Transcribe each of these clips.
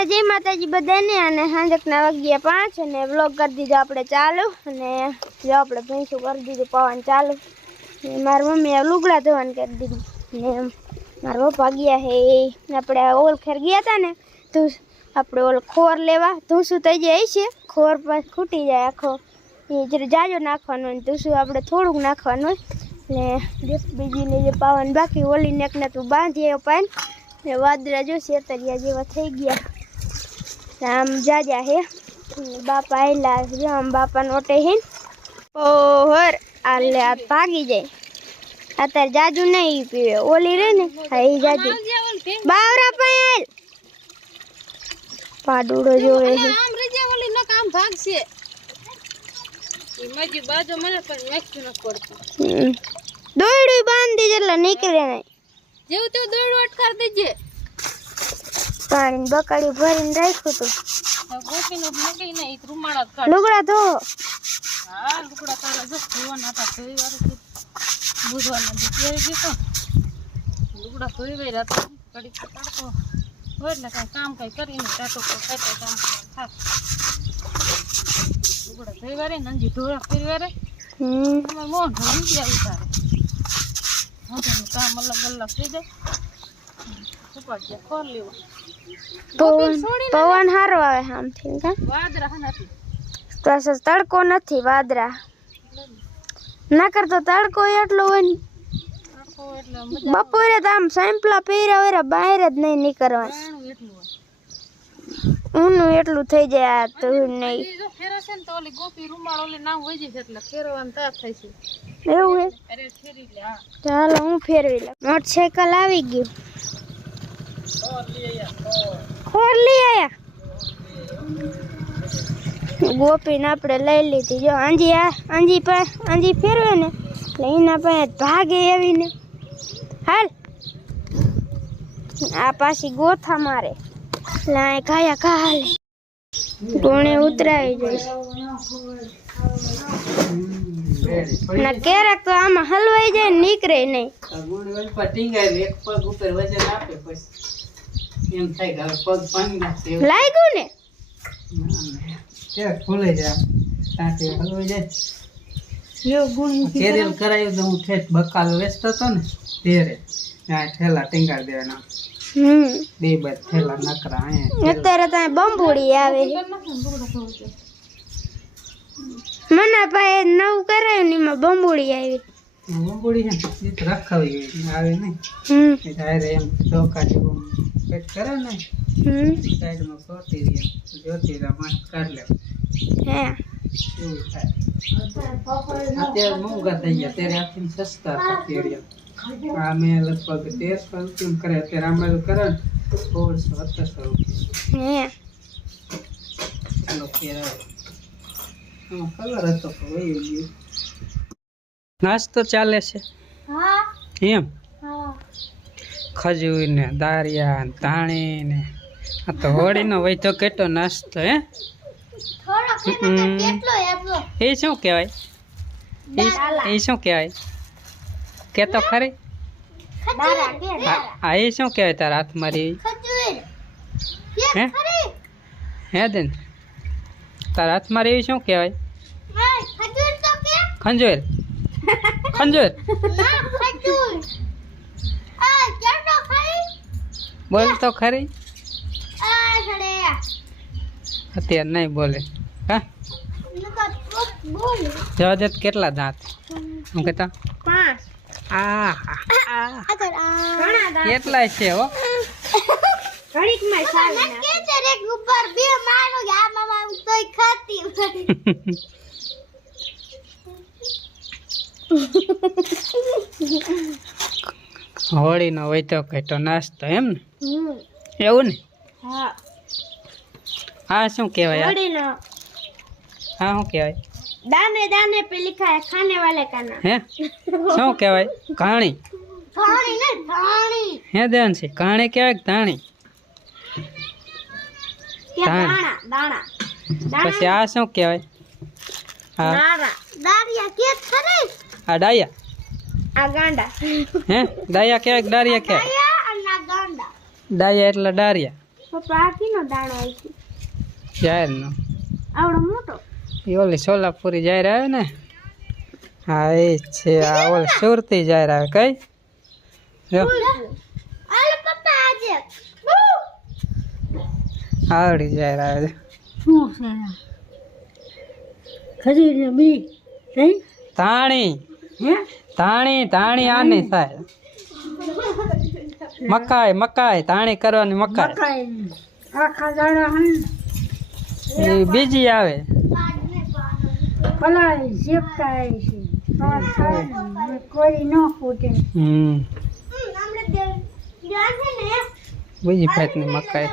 ને જય માતાજી બધાને અને સાંજકના વાગ્યા 5 અને વ્લોગ કરી દીધો આપણે ચાલુ અને જો આપણે ભેંસું કરી દીધું પવન ચાલુ ને મારી મમ્મીએ લુગડા ધોવાનું કરી દીધું ને મારા પપ્પા ગયા હે આપણે ઓલ ખેર ગયા હતા ને તો આપણે ઓલ ખોર લેવા ધૂસું થઈ જાય છે ખોર પર ખૂટી જાય આખો એ જરા જાજો નાખવાનું ને ધૂસું આપણે થોડુંક નાખવાનું ને બીજીને જે પાવન બાકી ઓલી નેકને તું બાંધી આવ્યો પાન ને વાદળા જો શેતરિયા જેવા થઈ ગયા આમ જાજા હે બાપા આયલા જો આમ બાપા નોટે હે ઓહર આલે આ ભાગી જાય અત્યારે જાજુ નહીં પીવે ઓલી રે ને હા એ જાજુ બાવરા પાયલ પાડુડો જોવે છે આમ રીજે ઓલી ન કામ ભાગશે ઈ મજી બાજુ મને પણ મેક્સ ન પડતું દોયડું બાંધી એટલે નીકળે નહીં જેવું તેવું દોયડું અટકાર દેજે પાણી બકાડી ભરીને રાખ્યું તું ગોપીનો મગઈ નહીં રૂમાળા કાઢ લુગડા ધો હા લુગડા તારા જો ધોવાના હતા ધોઈ વાળું બુધવારના દી પહેરી દીધો લુગડા ધોઈ વાળા હતા કડી તડકો હોય એટલે કાંઈ કામ કાંઈ કરીને ટાટો ખાતા કામ થાય લુગડા ધોઈ વાળે નંજી ઢોળા ફેરી વાળે તમારે મોન ધોઈ આવી તારે કામ અલગ અલગ થઈ જાય ઉપાડ ગયા ખોર લેવા પવન હારો આવે આમથી કા વાદરા નથી તો તડકો નથી વાદરા ના કરતો તડકો એટલો હોય ને તડકો એટલે મજા બપોરે તો આમ સાંપલા પહેર્યા હોય બહાર જ નહીં નીકળવાનું એટલું હોય ઊનું એટલું થઈ જાય તો નહીં જો ફેરશે ને તો ઓલી ગોપી રૂમાળ ઓલી નામ વહી જશે એટલે ફેરવાનું તાર થાય છે એવું હે અરે ફેરી લે હા ચાલો હું ફેરવી લઉં મોટરસાઇકલ આવી ગયું ખોર લઈ આયા ગોપીને આપણે લઈ લીધી જો આંજી ફેરવે ને એટલે એના પાસે ભાગે એવીને હાલ આ પાછી ગોથા મારે એટલે આ કાયા કા હાલે કોણે ઉતરાવી જઈશ ના ક્યારેક તો આમાં હલવાઈ જાય નીકળે નહીં લાગ્યું ને ખોલે જાય કરાયું તો હું ઠેઠ બકાલો વેચતો હતો ને ત્યારે ઠેલા ટીંગાડી દેવાના બે બાદ ઠેલા નકરા અત્યારે તો બંબુડી આવે મને પાસે નવું કરાયું ને એમાં બંબુડી આવી બંબુડી છે રખાવી આવે નહીં એમ ચોખા જેવું પેટ કરે ને સાઈડમાં સોટી રહી જોતી રહ્યા કાઢ લે હે એવું થાય અત્યારે મોંઘા થઈ ગયા ત્યારે આપીને સસ્તા હતા કેળિયા આ મેં લગભગ 1300 રૂપિયા કરે અત્યારે આમાં કરે ને 1600-1700 રૂપિયા હે ચાલો કેળા કલર હતો વહી ગયો નાસ્તો ચાલે છે હા એમ હા ખજૂર ને દારિયા ને ધાણી ને આ તો હોળીનો વૈધો કેટલો નાસ્તો હે એ શું કહેવાય એ શું કહેવાય કે તો ખરી આ એ શું કહેવાય તારા હાથ મારી હે હે દેન તારા હાથ મારી એવી શું કહેવાય ખંજોર ખંજોર બોલ તો ખરી અત્યારે નહીં બોલે હા જવા દે કેટલા દાંત હું કહેતા 5 કેટલા છે હો ઘડીક માં ચાલે કે છે એક ઉપર બે મારો આ મામા તોય ખાતી હોળીનો હોય તો કઈતો નાસ્તો એમ ને એવું ને હા હા શું કહેવાય હોળીનો હા શું કહેવાય दाने दाने पे लिखा है खाने वाले का नाम હે શું કહેવાય ઘાણી घाणी ना घाणी હે દેન છે ઘાણી કહેવાય કે ધાણી क्या दाना। दाना दाना પછી આ શું કહેવાય હા दाना दारिया के खरे આ ડાયા आ गांडा હે ડાયા કહેવાય કે ડારિયા કહેવાય या अन्ना गांडा ડાયા એટલે ડારિયા પપ્પા આ કીનો દાણો આવી છે જાહેરનો આવડો મોટો એ ઓલી સોલાપુરી જાહેર આવે ને હા એ જ છે આ ઓલી સુરતી જાહેર આવે કઈ જો આલે પપ્પા આજે આવડી જાહેર આવે છે શું છે ખરી ને બી હે ધાણી હે ધાણી ધાણી આની થાય મકાઈ મકાઈ ધાણી કરવાની મકાઈ મકાઈ આખા દાડા હે એ બીજી આવે પલાળી શેકતા છે કોઈ ન ફૂટે આપણે ત્યાં છે ને બીજી ભાતની મકાઈ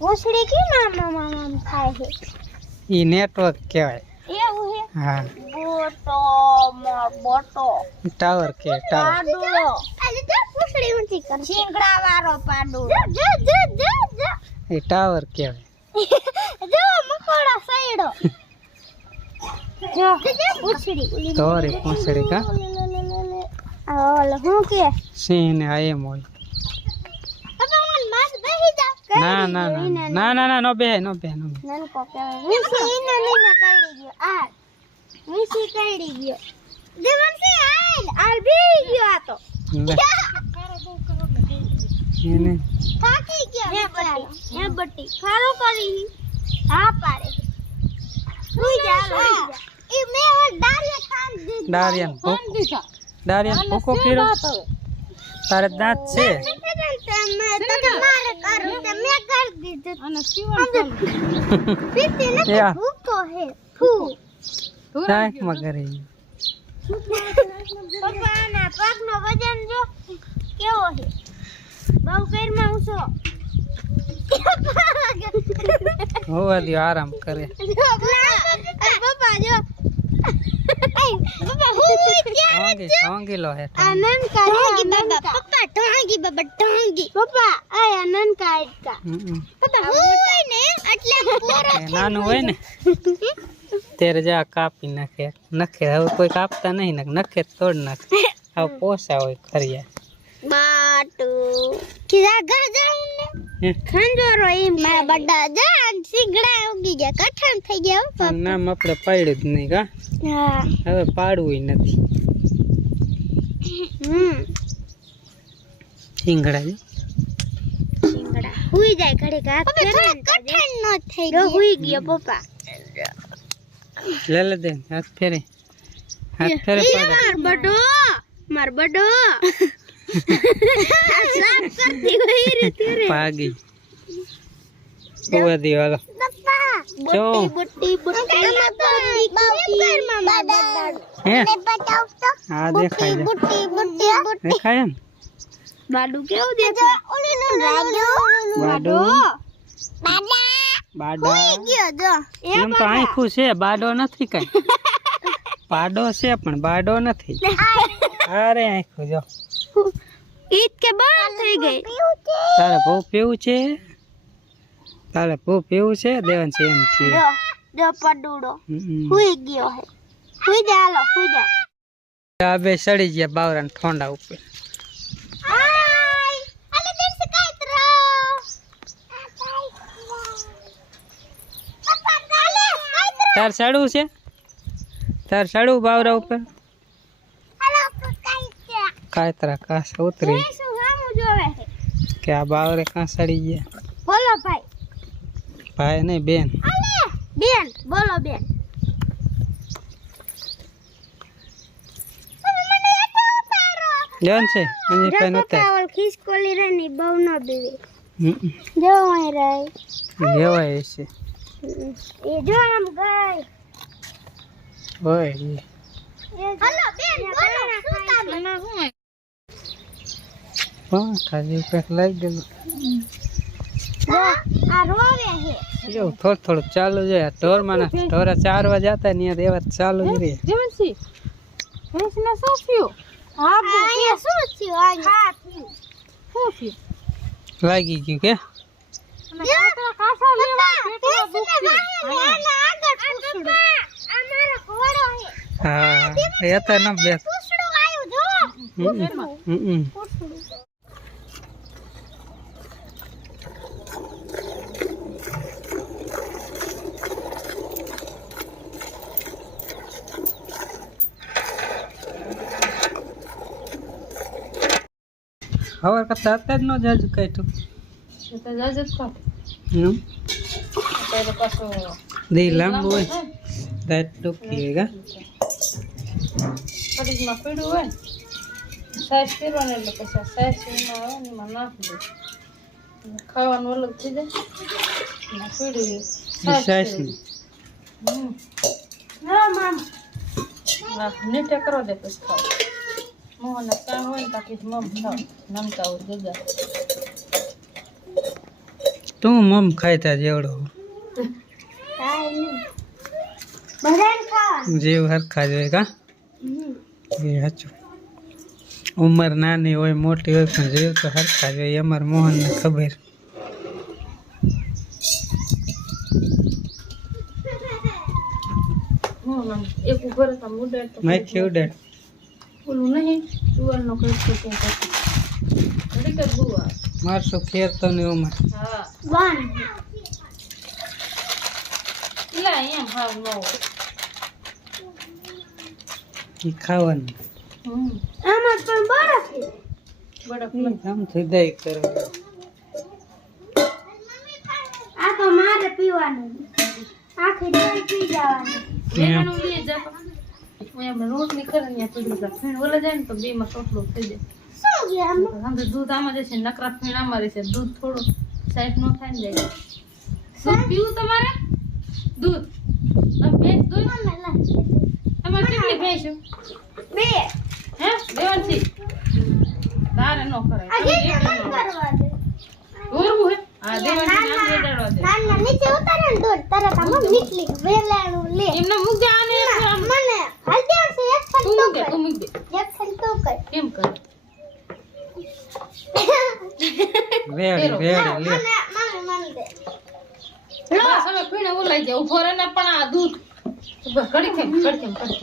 ઓસડી કે મામા ખાય છે ઈ નેટવર્ક કહેવાય એવું હે હા બોટો ટાવર કે ટાવર પાડુલો આજે તો પૂછડી ઊંચી કર શીંગડા વાળો પાડુલો જો જો જો જો એ ટાવર કહેવાય જો મકોડો સૈડો જો જો પૂછડી તોરી પૂંછડી કા ઓલો હું કે સિંહ ને આ એમ હોય પપ્પા મને માસ બેહી જા ના ના ના ના ના ના નો બે નો બે નો બે નનકો કે વીસી ઇના નીના કાઢી ગયો આ વીસી કાઢી ગયો દેવનસી આલ બી ગયો આ તો લે એને થાકી ગયો હે બટ્ટી ખારો કરી હા પાડે સુઈ જા ઈ મે ડારિયા ખાન દીધા ડારિયાન ભૂકો દીધા ડારિયાન ભૂકો કર્યો તારે દાંત છે મારે કરું તે મે કરી દીધું અને સીવણ પીતી ને યા. ભૂકો હે ફૂ નાક માં કરી પપ્પા ના પગનો વજન જો કેવો હે બહુ કઈરમાં ઉસો હોવા દો આરામ કરે પપ્પા જો પપ્પા હું ઢોંગી ઢોંગી લો હે આનંદ કાઢી બાબા પપ્પા ઢોંગી બાબા ઢોંગી પપ્પા આ આનંદ કાઢતા પપ્પા હોય ને એટલે પૂરો એ નાનું હોય ને ત્યારે જા કાપી નાખે નખે હવે કોઈ કાપતા નહીં ને નખે તોડ નાખે હવે પોસા હોય ખરિયા બાટુ કિરા ગા જાઉં ને હે? ખંજોરો એમ મારા બડા જાન સિંગડા ઉગી ગયા કઠણ થઈ ગયા હો પપ્પા. નામ આપણે પાડ્યું જ નહીં કા હા હવે પાડવું નથી સિંગડા જો સિંગડા હુઈ જાય ઘડી હાથ ફેરવે ને કઠણ નો થઈ ગયો હુઈ ગયો પપ્પા લે લે દે હાથ ફેરે પાડે માર બડો સાફ કરતી હોય રે તેરે પાગી હોવા દો હાલો પપ્પા જો બુટ્ટી મામા હે બતાવ તો હા દેખાય છે બુટ્ટી દેખાય ને બાડુ કેવું દેખાય બાડો બાડા બાડા ગયો જો એમ તો આંખું છે બાડો નથી કઈ પાડો છે પણ બાડો નથી અરે આંખું જો ઈદ કે બાર થઈ ગઈ તારે બહુ પીવું છે તારે બહુ પીવું છે દેવન છે એમ છે જો જો પડુડો હુઈ ગયો હે હુઈ જા હાલો હુઈ જા આ બે સડી ગયા બાવરા ઠોંડા ઉપર હાય અલે દેખ કાઈતરો પપ્પા કાલે કાઈતરો તાર સડવું છે તાર સડવું બાવરા ઉપર હાલો કાઈતરા કાયતરા કાસ ઉતરી શું હામું જોવે છે કે આ બાવરે કાં સડી ગયા બોલો ભાઈ ભાઈ નહીં બેન અલે બેન બોલો બેન જન છે અંજી કઈ નતા કાવલ ખિસકોલી રે ની બહુ ન બીવી હમ જો અહીં રહે લેવાય છે એ જો આમ ગઈ હોય હાલો બેન બોલો શું કામ પણ ખાલી પેક લાગી ગયેલું જો આ રોવે હે જો થોડું થોડું ચાલુ છે ઢોરમાં ઢોરા ચારવા જતા ને રેવા ચાલુ જ રહે જીવનસી ભેંસને શું થયું હા અહીંયા શું થયું હા થયું શું થયું લાગી ગયું કે કાસા લેવા પેટમાં દુખે આગળ પૂછડું અમારો હા એ તો ન બેસ પૂછડું આવ્યું જો પૂછડું હવે કરતા અત્યારે ન જાજુ કાઢ્યું એ તો જાજુ જ કહો. અત્યારે પાછું દી લાંબુ હોય દાંત દુખી હોય કા ફ્રીજમાં પીડ્યું હોય ને સાઈઝ કરવાનું એટલે પછી સાઈઝ એમાં આવે ને એમાં નાખી દે અને ખાવાનું અલગ થઈ જાય એમાં પીડ્યું સાઈઝ ને હા મામ નીચે કરો દે પછી ખાવ મોહનને કામ હોય ને તાકી મમ ખાવ નમતા હોય જગા તું મમ ખાઈતા જેવડો કાઈ નહીં બધાને ખાવાનું જીવ હરખા જોઈએ કા એ સાચું ઉંમર નાની હોય મોટી હોય પણ જીવ તો હરખા જોઈએ અમાર મોહનને ખબર મોહન એક ઉપર હતા મુડે તો નાખી ઉડે ઓલું નહીં ટુવાલનો કઈ છે ઘડી કર ગુવા મારશું ખેર તો ની ઉંમર હા વન લા એમ ભાવ ન હોય ઈ ખાવાનું આમાં પણ બરફ છે બરફ આમ થઈ જાય કરે આ તો મારે પીવાનું આખી દહીં પી જવાનું મેનું લઈ જા હું એમ રોટલી કરે ને પીડી જા ફીણ ઓલે જાય ને તો બે માં ટોટલો થઈ જાય શું ગયા આમ તો દૂધ આમાં જશે નકરા ફીણ આમાં રહેશે દૂધ થોડું સાઈડ નો થાય ને જાય શું પીવું તમારે દૂધ ભેંસ દૂધ તમારે કેટલી ભેંસ છે? બે હે દેવાનસી તારે નો કરાય આજે તમે બંધ એકલી નો. કરવા દે ઓરવું હે હા દેવાનસી નામ લેડાડવા દે નાના નીચે ઉતારે ને દૂધ તરત આમ નીકળી વેલાણું લે એમને મુગ્ગા આને મને હલતી હશે એક ફટ તું તો મુગ્ગે તું મુગ્ગે એક ફટ તો કર કેમ કરે રેડી રેડી લે મને દે બસ હવે પીણે ઓલાઈ જાય ઉભો રહે ને પણ આ દૂધ બસ ઘડી કેમ ઘડી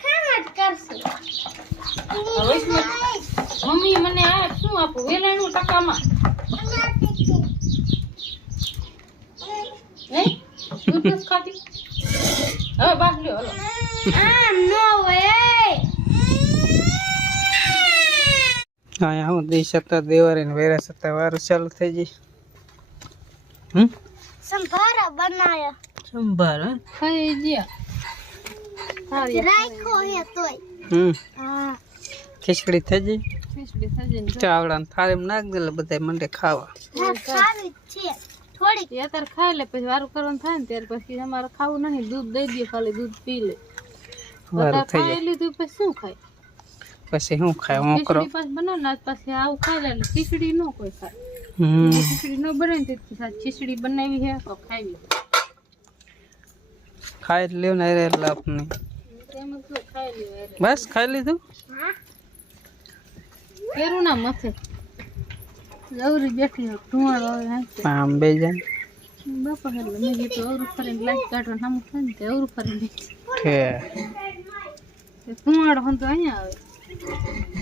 ખામ જ કરશે હવે મમ્મી મને આ શું આપું વેલાણું ટકામાં નહીં દૂધ નથી ખાતી હવે બાસ લ્યો હલો આમ નો હોય હા હું દી સત્તા દેવારી ને વેરા સત્તા વારું ચાલુ થઈ જાય સંભારા બનાયા સંભાર હે ખાઈ ગયા સારી રાખો હે તોય હા ખીચડી થઈ જાય ખીચડી સજીને ચાવડા ને થાળીમાં નાખ દે બધા મંડે ખાવા હા ખાવી જ છે થોડીક એ અત્યારે ખાઈ લે પછી વારું કરવાનું થાય ને ત્યાર પછી અમારે ખાવું નહીં દૂધ દઈ દે ખાલી દૂધ પી લે વારું થઈ ખાઈ લીધું પછી શું ખાય પછી શું ખાય હું કરો ખીચડી પાછી બનાવ ને પછી આવું ખાઈ લે એટલે ખીચડી ન કોઈ ખાય ખીચડી ન બને ને તેથી ખીચડી બનાવી છે તો ખાવી ખાઈ જ લ્યો ને રે લાપ નહીં એમ જ ખાઈ લે બસ ખાઈ લીધું હા કેરું ના મથે જવરી બેઠી હોય ધુવાડો આવે હાંચે આમ બે જાય બાપા એટલે મેં કીધું અવરું ફરીને લાઈટ કાઢવાનું સામું થાય ને તે અવરું ફરીને ઠે ધુવાડો તો અહીંયા આવે